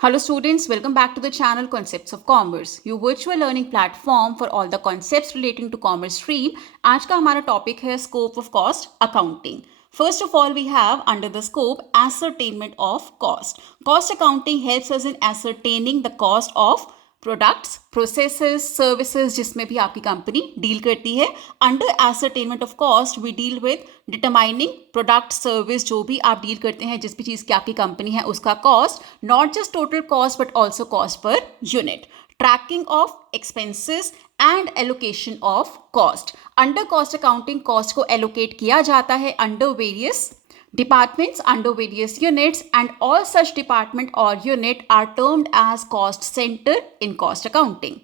Hello students, welcome back to the channel Concepts of Commerce, your virtual learning platform for all the concepts relating to commerce stream. आज का हमारा टॉपिक है scope of cost accounting. First of all, we have under the scope ascertainment of cost. Cost accounting helps us in ascertaining the cost of products, processes, services जिसमें भी आपकी company deal करती है. Under ascertainment of cost we deal with determining product, service जो भी आप डील करते हैं, जिस भी चीज़ की आपकी कंपनी है उसका cost, not just total cost but also cost per unit. Tracking of expenses and allocation of cost. Under cost accounting cost को एलोकेट किया जाता है under various departments under various units, and all such department or unit are termed as cost center in cost accounting.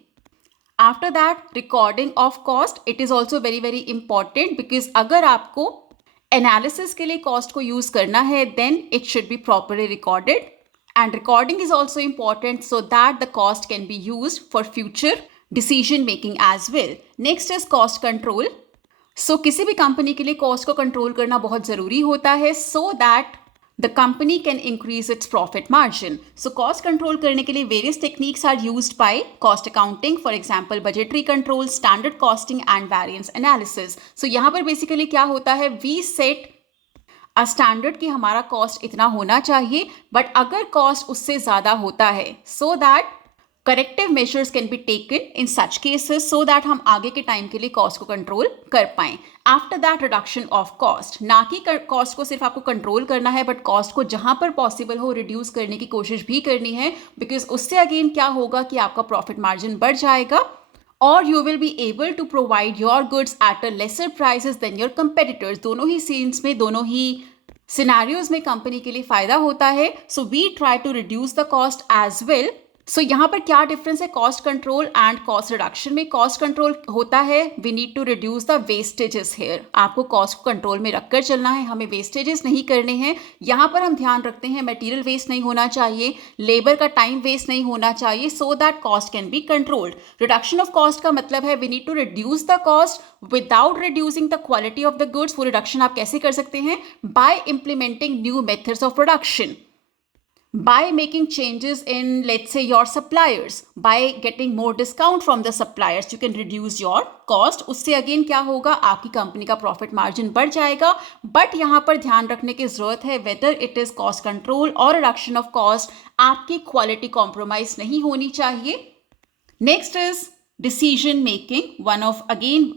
After that, recording of cost, it is also very important because अगर आपको analysis के लिए cost को use करना है then it should be properly recorded, and recording is also important so that the cost can be used for future decision making as well. Next is cost control. किसी भी कंपनी के लिए कॉस्ट को कंट्रोल करना बहुत ज़रूरी होता है so that the company can increase its profit margin. Cost control करने के लिए various techniques are used by cost accounting. For example budgetary control, standard costing and variance analysis. यहाँ पर बेसिकली क्या होता है, वी सेट अ स्टैंडर्ड कि हमारा कॉस्ट इतना होना चाहिए, बट अगर कॉस्ट उससे ज़्यादा होता है so that corrective measures can be taken in such cases so that हम आगे के टाइम के लिए कॉस्ट को कंट्रोल कर पाएं. After that reduction of cost, ना कि कॉस्ट को सिर्फ आपको कंट्रोल करना है बट कॉस्ट को जहां पर पॉसिबल हो रिड्यूस करने की कोशिश भी करनी है, बिकॉज उससे अगेन क्या होगा कि आपका प्रॉफिट मार्जिन बढ़ जाएगा और you will be able to provide your goods at a lesser prices than your competitors. दोनों ही सीन्स में, दोनों ही सिनेरियोज में कंपनी के लिए फायदा होता है. So we try to reduce the cost as well. यहाँ पर क्या डिफरेंस है cost control and cost reduction में. कॉस्ट कंट्रोल होता है we need to reduce the wastages here. आपको कॉस्ट को कंट्रोल में रखकर चलना है, हमें वेस्टेजेस नहीं करने हैं. यहाँ पर हम ध्यान रखते हैं मटेरियल वेस्ट नहीं होना चाहिए, लेबर का टाइम वेस्ट नहीं होना चाहिए, so that cost can be controlled. Reduction of cost का मतलब है we need to reduce the cost without reducing the quality of the goods. वो रिडक्शन आप कैसे कर सकते हैं, by implementing new methods of production, by making changes in, let's say, your suppliers, by getting more discount from the suppliers, you can reduce your cost. उससे अगेन क्या होगा, आपकी कंपनी का प्रॉफिट मार्जिन बढ़ जाएगा. बट यहाँ पर ध्यान रखने की जरूरत है whether it is cost control और रिडक्शन ऑफ कॉस्ट, आपकी क्वालिटी कॉम्प्रोमाइज नहीं होनी चाहिए. Next is decision making, one of again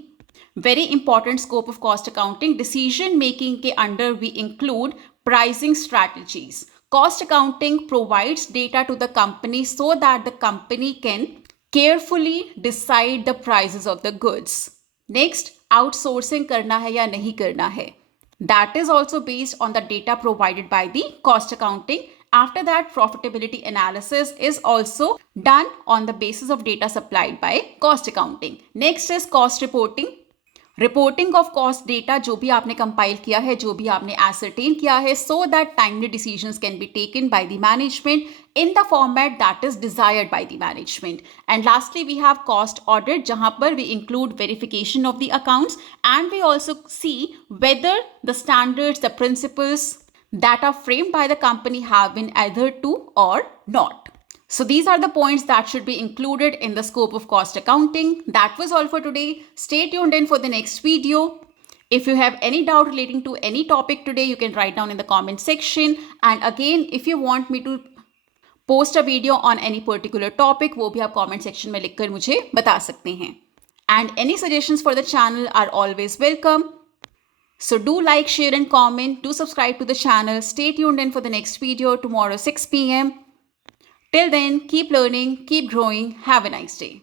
very important scope of cost accounting. Decision making के under we include pricing strategies. Cost accounting provides data to the company so that the company can carefully decide the prices of the goods. Next, outsourcing करना है या नहीं करना है. That is also based on the data provided by the cost accounting. After that, profitability analysis is also done on the basis of data supplied by cost accounting. Next is cost reporting. Reporting of cost data जो भी आपने कंपाइल किया है, जो भी आपने एसरटेन किया है, so that timely decisions can be taken by the management in the format that is desired by the management. And lastly, we have cost audit, जहाँ पर we include verification of the accounts, and we also see whether the standards, the principles that are framed by the company have been adhered to or not. So these are the points that should be included in the scope of cost accounting. That was all for today. Stay tuned in for the next video. If you have any doubt relating to any topic today, you can write down in the comment section. And again, if you want me to post a video on any particular topic, वो भी आप comment section में लिखकर मुझे बता सकते हैं. And any suggestions for the channel are always welcome. So do like, share and comment. Do subscribe to the channel. Stay tuned in for the next video tomorrow 6 p.m. Till then, keep learning, keep growing. Have a nice day.